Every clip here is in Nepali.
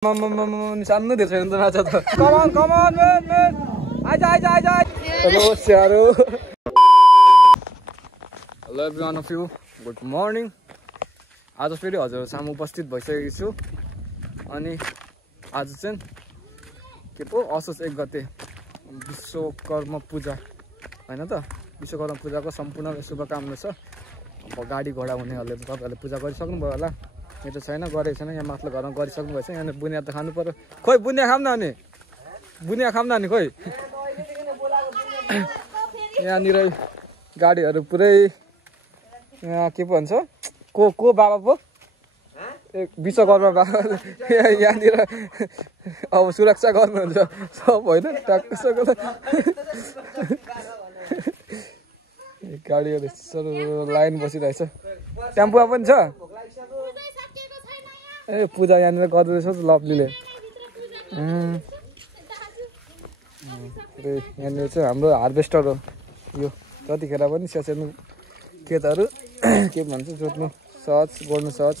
सानो धेरै छैन त नाच त कमान मेन आइज हेलो स्यारो hello everyone of you good morning. आज फेरि हजुर सामु उपस्थित भइसकेको छु। अनि आज चाहिँ के पो असोज 1 गते विश्वकर्म पूजा हैन त। विश्वकर्म पूजाको सम्पूर्ण शुभकामना छ। अब गाडी घोडा हुनेहरूले त तपाईँहरूले पूजा गरिसक्नुभयो होला। यो त छैन गरेको छैन। यहाँ माथिल्लो घरमा गरिसक्नु भएछ। यहाँ बुनिया त खानु पर्यो। खोइ बुनिया खाम न अनि खोइ यहाँनिर गाडीहरू पुरै यहाँ के पो भन्छ को बाबा पो विश्वकर्मा बाबा यहाँनिर अब सुरक्षा गर्नुहुन्छ सब होइन टक्क गाडीहरू लाइन बसिरहेछ। टेम्पोमा पनि छ। ए पूजा यहाँनिर गर्दो रहेछ लभलीले। यहाँनिर चाहिँ हाम्रो हार्भेस्टर हो यो। जतिखेर पनि सानो खेतहरू के भन्छ जोत्नु सहज गोड्नु सहज।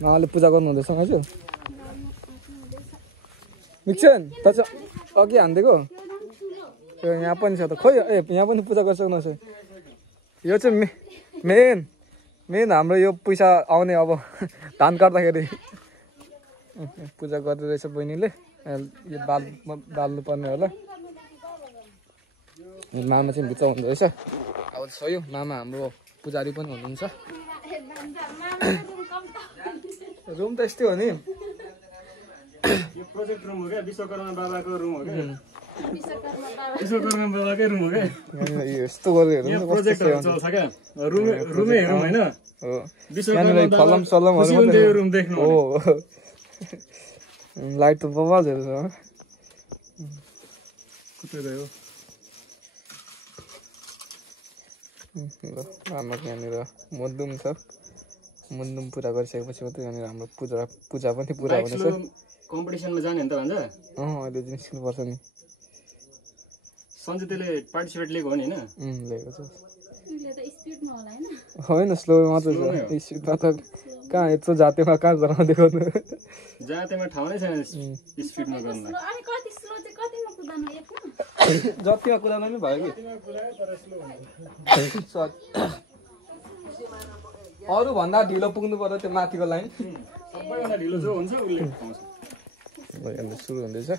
उहाँले पूजा गर्नु हुँदैछ हजुर मिक्सन त चाहिँ अघि हानिदिएको यहाँ पनि छ त। खोइ ए यहाँ पनि पूजा गरिसक्नुहोस्। यो चाहिँ मेन हाम्रो यो पैसा आउने अब धान काट्दाखेरि पूजा गर्दै रहेछ बहिनीले। यो बाल्नु पर्ने होला। मामा चाहिँ भित्र हुँदो रहेछ। अब सयो मामा हाम्रो पुजारी पनि हुनुहुन्छ। रुम त यस्तै हो नि। यो प्रोजेक्ट रुम हो क्या विश्वकर्मा बाबाको रुम हो क्या। विश्वकर्मा बाबाकै रुम हो क्या। यस्तो गरेर हेर्नु प्रोजेक्टहरु चल्छ क्या। रुमै हेरौँ हैन। हो विश्वकर्मा फलम सलमहरु मात्रै रुम देख्नु हो। लाइट त बबालहरु छ। कुतै रह्यो। मामा यहाँनिर मन्दुम छ। मन्दुम पुरा गरिसकेपछि मात्रै यहाँनिर हाम्रो पूजा पनि पुरा हुनेछ। कम्पिटिसनमा जाने नि त भन्छ। अहिले चाहिँ निस्किनु पर्छ नि। सञ्जितले पार्टिसिपेट लिएको हो नि हैन। लिएको छ। होइन स्लो मात्रै छ। स्पिडमा त कहाँ यत्रो जातेमा कहाँ गराउँदै गर्नु। जातेमा ठाउँ नै छैन स्पिडमा गर्न। जतिमा कुदाउनु नि भयो कि अरू भन्दा ढिलो पुग्नु पर्यो त्यो माथिको लाइन। सबैभन्दा ढिलो जो हुन्छ उसले पाउँछ। सुरु हुँदैछ।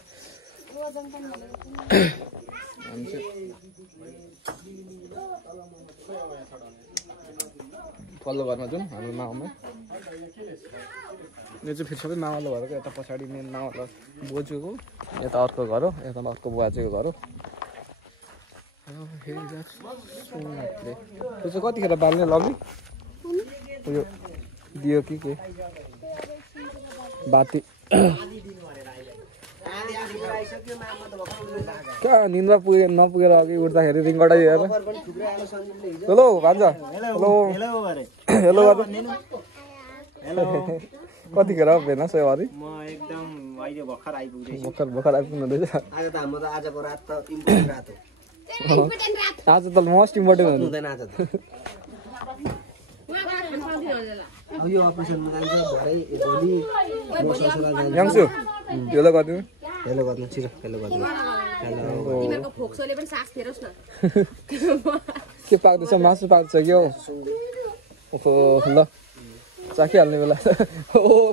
पल्लो घरमा जाउँ हाम्रो मामा। यो चाहिँ फेरि सबै मामालो घरको यता पछाडि मेन मामालो बोजूको यता अर्को घर हो। यता अर्को बुवाजीको घर हो। त्यो चाहिँ कतिखेर बाल्ने लग्ने उयो दियो कि के बाती कहाँ निन्द्रा नपुगेर अघि उठ्दाखेरि रिङगटा हेरेर हेलो भान्जा हेलो कतिखेर भेना सेवारी भर्खर आइपुग्नु हुँदैछ। आज त मोस्ट इम्पोर्टेन्ट हुँदैन। याङ्सु हेलो गरिदिनु। हेलो गर्नु छिटो हेलो गर्नु। के पाक्दैछ मासु पाक्दैछ कि हो। ओहो ल चाखिहाल्ने बेला ओ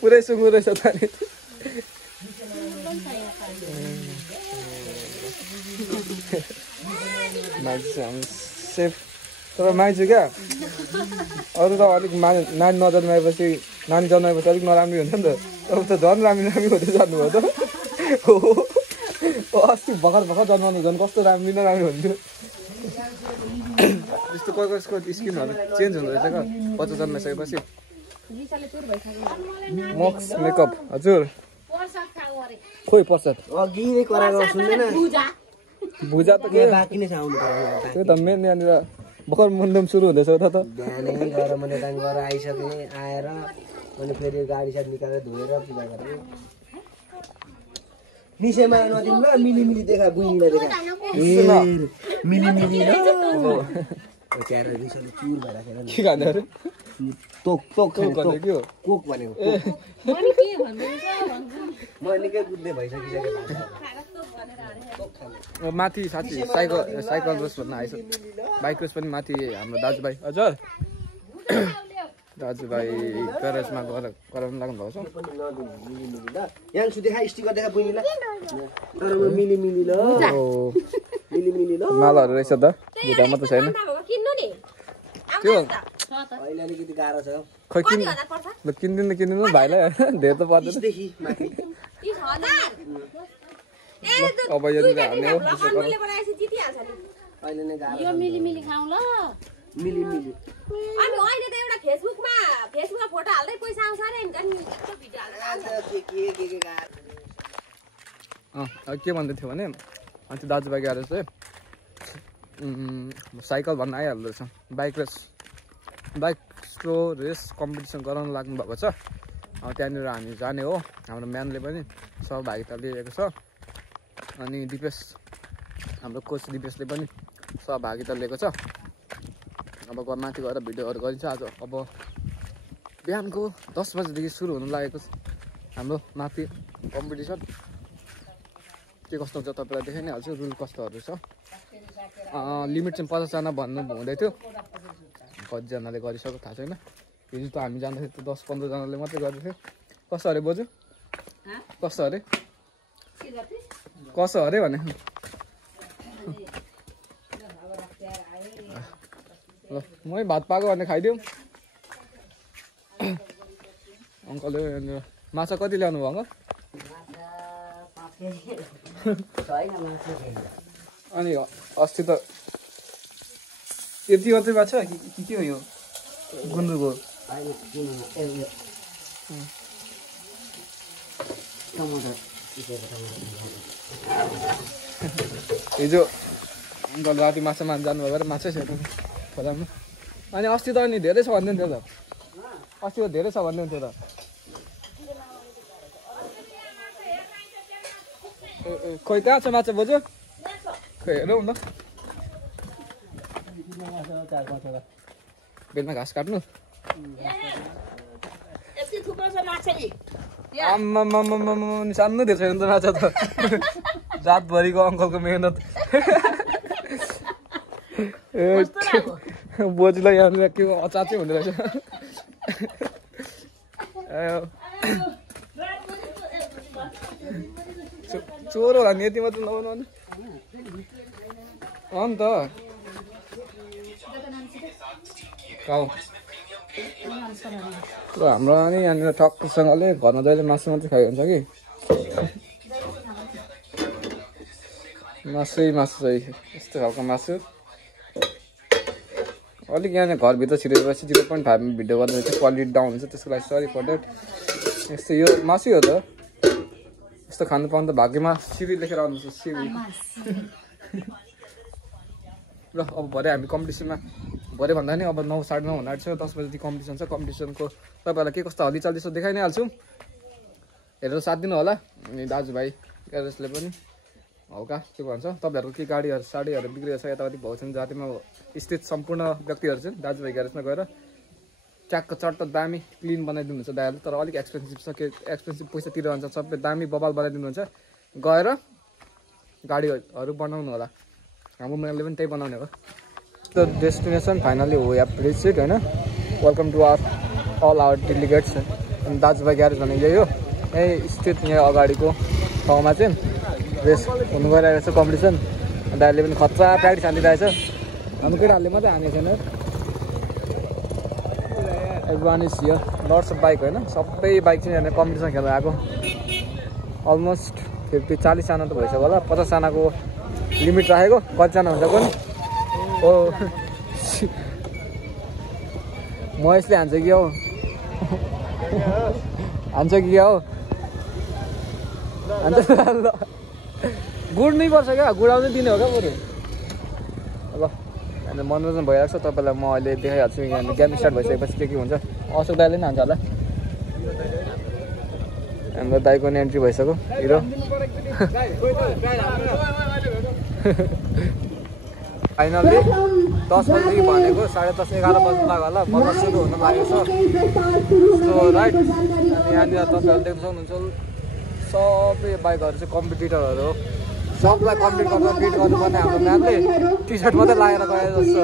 पुरै सुँगुर रहेछ त नि। सेफ तर माइजु क्या। अरू त अलिक नानी नजन्माएपछि अलिक नराम्री हुन्छ नि त। अब त झन् राम्री हुँदै जानुभयो त। अस्ति भर्खर जन्माउनु झन् कस्तो राम्री हुन्थ्यो। त्यस्तो कसको स्किनहरू चेन्ज हुँदो रहेछ क्या बच्चा जन्माइसकेपछि। मक्स मेकअप हजुर खोइ प्रसाद भुजा त के बाँकी नै छ आउनु पर्यो। त्यो त मेन यहाँनिर भर्खर मुन्डुम सुरु हुँदैछ उता त। बिहानै गएर मैले काम गरेर आइसकेँ। आएर अनि फेरि गाडी साडी निकालेर धोएर पूजा गरेँ। निसेमा नदिनु ल मिली देखा बुइनीलाई देखा मिली ल। क्यारा रिसले चुर भइराखेर के खाने अरे तोक तोक तोक भने के हो? कोक भनेको मैले के भन्दैछ भन्छु म निकै बुझ्दै भइसकिसकेँ माथि साथी साइकल रेस भन्न आएछ बाइक रेस पनि माथि हाम्रो दाजुभाइ हजुर दाजुभाइ ग्यारेजमा गराउनु लाग्नु भएको छ यहाँ छु देखा स्टिकर देखा बहिनीलाई तर म मिली मिली ल मिली मिली ल मालाहरू रहेछ त बुझामा त छैन किन्नु नि त्यो अहिले अलिकति गाह्रो छ खै किनिदिनु भाइलाई धेरै त पर्दैन देखि माथि अब यदि हाल्ने हो अहिले नै गाह्रो यो मिली मिली खाऊ ल मिली मिली अनि अहिले त एउटा फेसबुकमा फोटो हाल्दै पैसा आउँछ रे नि यस्तो भिडियो हालेर के भन्दै थियो भने अनि त्यो दाजुभाइ गएर चाहिँ साइकल भन्न आइहाल्दो रहेछ बाइकको रेस कम्पिटिसन गराउनु लाग्नु भएको छ त्यहाँनिर हामी जाने हो हाम्रो म्यानले पनि सहभागिता लिएको छ अनि दिपेश हाम्रो कोच दिपेशले पनि सहभागिता लिएको छ अब माथि गएर भिडियोहरू गरिन्छ आज अब बिहानको 10 बजेदेखि सुरु हुन लागेको छ हाम्रो माथि कम्पिटिसन के कस्तो हुन्छ तपाईँलाई देखाइ नै हाल्छु रुल कस्तोहरू छ लिमिट चाहिँ 50 जना भन्नु हुँदै थियो कतिजनाले गरिसक्यो थाहा छैन हिजो त हामी जाँदाखेरि त 10-15 जनाले मात्रै गरेको थियो कसो अरे बोजू कसो अरे कसो अरे भने ल मै भात पाएको भने खाइदिउँ अङ्कलले माछा कति ल्याउनु भयो अनि अस्ति त यति मात्रै माछा कि के हो यो गुन्द्रुकको हिजो अङ्कल राति माछा मार्न जानुभयो माछै छैन खोलामा अनि अस्ति त अनि धेरै छ भन्दै थियो त अस्ति त धेरै छ भन्दै थियो त खोइ कहाँ छ माछा बोजू खोइ हेरौँ न बेलमा घाँस काट्नु सानो धेरै छैन त माछा त रातभरिको अङ्कलको मेहनत बोजूलाई यहाँनिर के अचार चाहिँ हुँदो रहेछ चोरो होला नि यति मात्र नबनाउनु अन्त हाम्रो नि यहाँनिर टक्कसँगले घरमा जहिले मासु मात्रै खाएको हुन्छ कि मासु चाहिँ यस्तो खालको मासु अलिक यहाँनिर घरभित्र छिरेपछि 0.5 भिडियो गर्दा चाहिँ क्वालिटी डाउन हुन्छ त्यसको लागि सरी फर द्याट यस्तो यो मासु हो त यस्तो खानु पाउनु त भाग्यमा सिबी लेखेर आउनुहुन्छ सिबी ल अब भरे हामी कम्पिटिसनमा भरे भन्दा नि अब 9 साढे 9 हुन आँट्छ 10 बजेदेखि कम्पिटिसन छ कम्पिटिसनको तपाईँहरूलाई के कस्तो हल्ली चल्दैछ देखाइ नै हाल्छु हेरेर साथ दिनु होला अनि दाजुभाइ ग्यारेजले पनि हल्का के भन्छ तपाईँहरूको के गाडीहरू साडीहरू बिग्रिएको छ यताउति भएको छैन जातिमा स्थित सम्पूर्ण व्यक्तिहरू चाहिँ दाजुभाइ ग्यारेजमा गएर ट्याक्क चट्ट दामी क्लिन बनाइदिनुहुन्छ दाइले तर अलिक एक्सपेन्सिभ छ के एक्सपेन्सिभ पैसा तिरेर हुन्छ सबै दामी बबाल बनाइदिनुहुन्छ गएर गाडीहरू बनाउनु होला हाम्रो मेनले पनि त्यही बनाउने हो the destination finally we have reached होइन welcome to all our delegates अनि दाजुभाइ ग्यारेज भने यही हो यही स्थित यहाँ अगाडिको ठाउँमा चाहिँ रेस हुनु गइरहेको छ कम्पिटिसन दाइले पनि खतरा प्र्याक्टिस हालिरहेछ हाम्रो केटाहरूले मात्रै हानेको छैन everyone is here lots of bike होइन सबै बाइक चाहिँ यहाँ कम्पिटिसन खेल्न आएको अलमोस्ट 40 जना त भइसक्यो होला 50 जनाको लिमिट राखेको कतिजना हुन्छ कोनि हो महेशले हान्छ कि हो हान्छ कि क्या हो हान्छ ल गुड्नै पर्छ क्या गुडाउनै दिने हो क्या बरु ल अनि मनोरञ्जन भइरहेको छ तपाईँलाई म अहिले देखाइहाल्छु यहाँ गेम स्टार्ट भइसकेपछि के हुन्छ अशोक दाइले नि हान्छ होला हाम्रो दाइको नि एन्ट्री भइसक्यो हिरो फाइनल्ली 10 बजेदेखि भनेको 10:30 11 बज्नु लाग्यो होला बल्ल सुरु हुन लागेको छ सो राइट अनि यहाँनिर तपाईँहरूले देख्न सक्नुहुन्छ सबै बाइकहरू चाहिँ कम्पिटिटरहरू हो सबलाई कम्प्लिट गरेर बिट गर्नुपर्ने हाम्रो म्यामले टी सर्ट मात्रै लगाएर गए जस्तो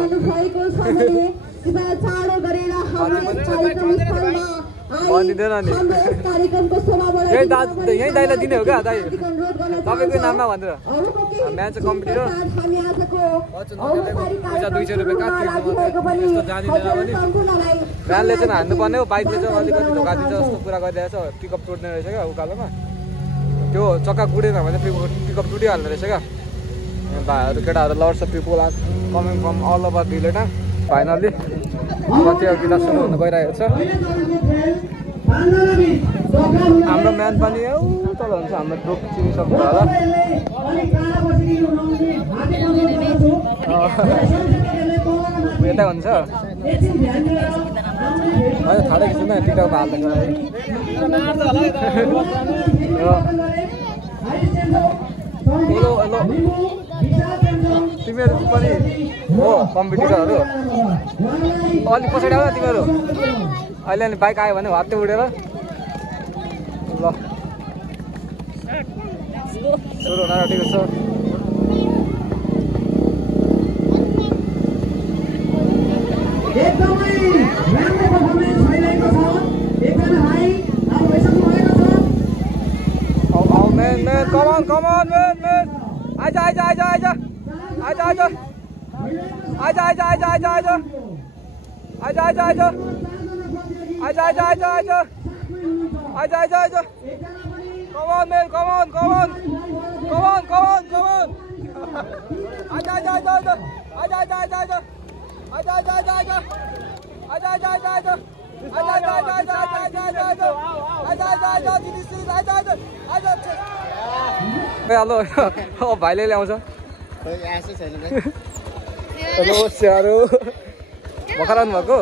भनिदिँदैन नि यहीँ दाइलाई दिने हो क्या दाइ तपाईँकै नाममा भनेर म्याच चाहिँ कम्पिटिटर पैसा 200 रुपियाँ कहाँ तिर्नु यस्तो जानिँदैन पनि म्यानले चाहिँ हान्नुपर्ने हो बाइकले चाहिँ अलिकति धोका दिन्छ जस्तो कुरा गरिरहेको छ पिकअप टुट्ने रहेछ क्या उकालोमा त्यो चक्का कुडेन भने पिकअप टुटिहाल्ने रहेछ क्या भाइहरू केटाहरू लड्छ people coming from all over भिलेटा फाइनल्ली कति अघिला सुरु हुन गइरहेको छ हाम्रो म्यान पनि तल हुन्छ हाम्रो ग्रुप चिनिसक्नु होला यता हुन्छ अहिले थाहा किसिम टिकटकमा हाल्दैन तिमीहरू पनि हो कम्पिटिटरहरू अलिक पछाडि आऊ न तिमीहरू अहिले अनि बाइक आयो भने हात्ते उडेर ल सुरु हुन आँटेको छ Man, come on, man. Aja. Come on, man, come on. Hello भाइले ल्याउँछ हेलो स्यारो भर्खर आउनु भएको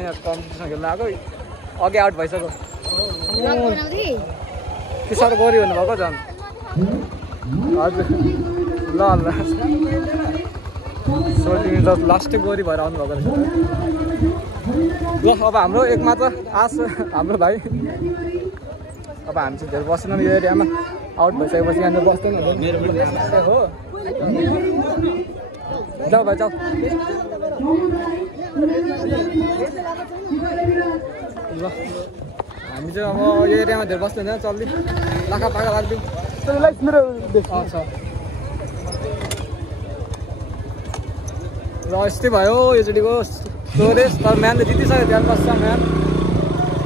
यहाँ कम्पिटिसन खेल्न आएको अघि आउट भइसक्यो के साह्रो गऱ्यो भन्नुभएको झन् हजुर ल सोल्टिङ त लास्टै गोरी भएर आउनुभएको रहेछ ल अब हाम्रो एकमात्र आश हाम्रो भाइ अब हामी चाहिँ धेरै बस्दैनौँ यो एरियामा आउट भइसकेपछि यहाँनिर बस्दैन हो जाऊ भाइ जाऊ ल हामी चाहिँ अब यो एरियामा धेरै बस्दैन चल्दै लाखा पाखा लाग्दिउँ र यस्तै भयो योचोटिको स्टोरेज तर म्यानले जितिसक्यो त्यहाँ बस्छ म्यान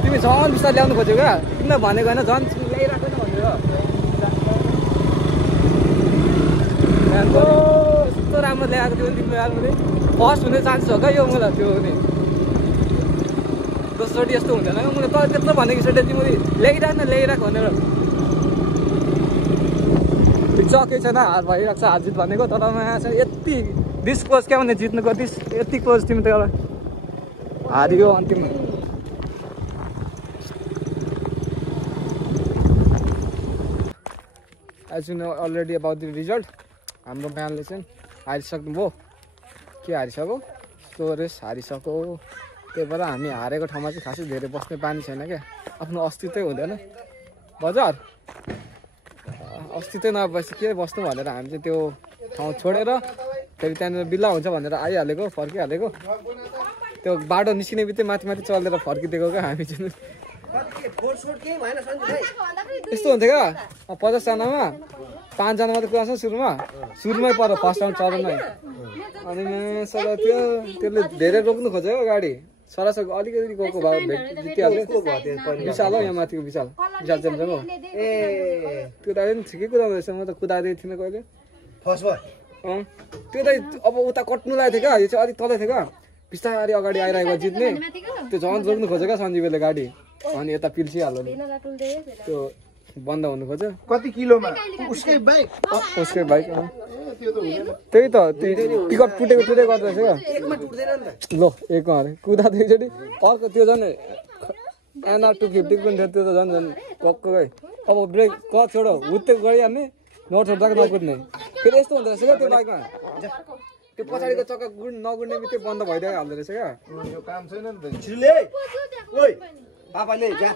तिमी झन् बिस्तारै ल्याउनु खोज्यौ क्या किन भनेको होइन झन् ल्याइराखेन भनेर म्यानको यस्तो राम्रो ल्याएको थियो तिमीले आलुले फर्स्ट हुने चान्सेस हो क्या यो मलाई त्यो नि दोस्रोटी यस्तो हुँदैन क्या मैले त त्यत्रो भनेको सेटे तिमीले ल्याइराख भनेर ठिक छ केही छैन हार भइरहेको छ हार जित भनेको तर यहाँ चाहिँ यति दिस क्लोज क्या भने जित्नुको यति क्लोज तिमी त एउटा हारियो अन्तिममा as you know already about the result हाम्रो म्यानले चाहिँ हारिसक्नुभयो के हारिसक्यो स्टोरेज हारिसक्यो त्यही भएर हामी हारेको ठाउँमा चाहिँ खासै धेरै बस्ने बानी छैन क्या आफ्नो अस्तित्वै हुँदैन बजार अस्तित्वै नभएपछि के बस्नु भनेर हामी चाहिँ त्यो ठाउँ छोडेर फेरि त्यहाँनिर बिल्ला हुन्छ भनेर आइहालेको फर्किहालेको त्यो बाटो निस्किने बित्तिकै माथि चलेर फर्किदिएको क्या हामी चाहिँ यस्तो हुन्थ्यो क्या 50 जनामा 5 जना मात्रै कुदाउँछ सुरुमै पर फर्स्ट राउन्ड चढ्नै अनि सर त्यसले धेरै रोक्नु खोज्यो हो गाडी सरासर अलिकति गएको भए जितिहाल्यो विशाल हो यहाँ माथिको विशाल चेम्चम हो ए त्यो दाइ पनि ठिकै कुदाउँदो रहेछ म त कुदाएको थिइनँ कहिले फर्स्ट भयो त्यो दाइ अब उता कट्नु लागेको थियो क्या यो चाहिँ अलिक तलै थियो क्या बिस्तारै अगाडि आइरहेको जित्ने त्यो झन् रोक्नु खोज्यो क्या सञ्जीवले गाडी अनि यता पिल्सिहाल्यो त्यो बन्द हुनु खोज्यो कति किलोमा उसकै बाइक त्यही त पिकअप टुटेको गर्दो रहेछ क्या ल एकमा अरे कुदाएको एकचोटि अर्को त्यो झन् एनआर 250 पनि थियो त्यो त झन् गएकै अब ब्रेक छोडो हुत्ते गइहाल्ने नछोड्दाको नकुद्ने फेरि यस्तो हुँदो रहेछ क्या त्यो बाइकमा त्यो पछाडिको चक्का नगुड्ने बित्तिकै बन्द भइदियो हाल्दो रहेछ क्या यो काम छैन नि त छिरुले ओइ पापाले जा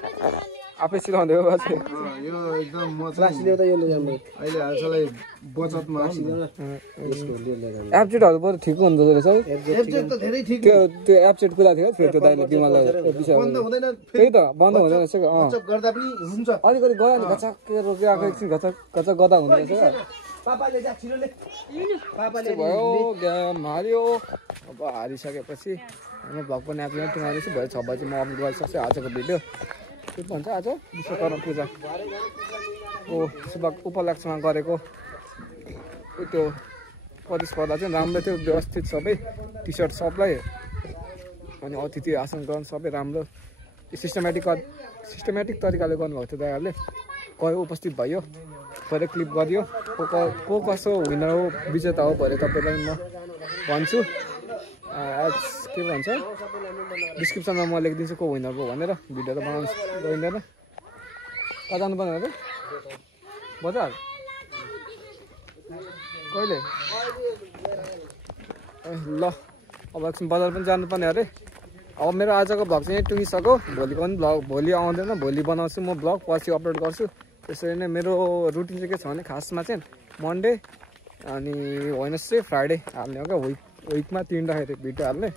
आफै सिलाउँदै हो बाजे यो एकदम म क्लास लियो त यो ल्याउनु अहिले हालसालै बचतमा यसको लिएर एप्टिट्युडहरू बरु ठिक हुँदो रहेछ है एब्जेक्ट त धेरै ठिक त्यो एप्टिट्युड कुरा थियो फेरि त्यो दाइले बिमललाई बन्द हुँदैन त्यही त बन्द हुँदैन रहेछ चप गर्दा पनि हुन्छ अलिकति गयो नि घचक रोकिरहेको एकछिन घचक घचक गर्दा हुँदो रहेछ क्या पापाले जा छिरुले पापाले भयो गेम हार्यो अब हारिसकेपछि हामी भ्लग पनि एप्लाई मार्दैछु भयो 6 बजी म अपलोड गरिसक्छु आजको भिडियो के भन्छ आज विश्वकर्मा पूजा ओ शुभ उपलक्ष्यमा गरेको त्यो प्रतिस्पर्धा चाहिँ राम्रो थियो व्यवस्थित सबै टी सर्ट सबलाई अनि अतिथि आसन ग्रहण सबै राम्रो सिस्टमेटिक तरिकाले गर्नुभएको थियो दाइहरूले गयो उपस्थित भयो भरे क्लिप गरियो को कसो विनर हो विजेता हो भरे तपाईँलाई म भन्छु के भन्छ डिस्क्रिप्सनमा म लेखिदिन्छु को विनर हो भनेर भिडियो त बनाउनु गइँदैन कहाँ जानुपर्ने अरे बजार कहिले ल अब एकछिन बजार पनि जानुपर्ने अरे अब मेरो आजको भ्लग चाहिँ टुङ्गिसक्यो भोलिको पनि भ्लग भोलि आउँदैन भोलि बनाउँछु म भ्लग पछि अपलोड गर्छु त्यसरी नै मेरो रुटिन चाहिँ के छ भने खासमा चाहिँ मन्डे अनि वेडनेसडे फ्राइडे हाल्ने हो क्या विकमा 3 भिडियो हाल्ने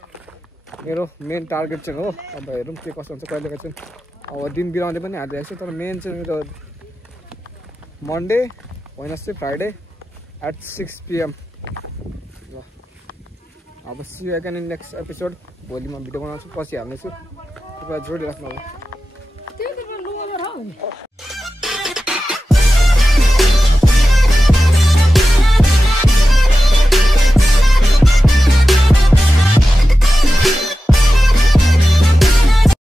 मेरो मेन टार्गेट चाहिँ हो अब हेरौँ के कस्तो हुन्छ कहिलेका चाहिँ अब दिन बिराउने पनि हालिरहेको छु तर मेन चाहिँ मेरो Monday Wednesday Friday at 6 PM ल अब see you again in next episode भोलि म भिडियो बनाउँछु पछि हाल्नेछु तपाईँ जोडिराख्नु होला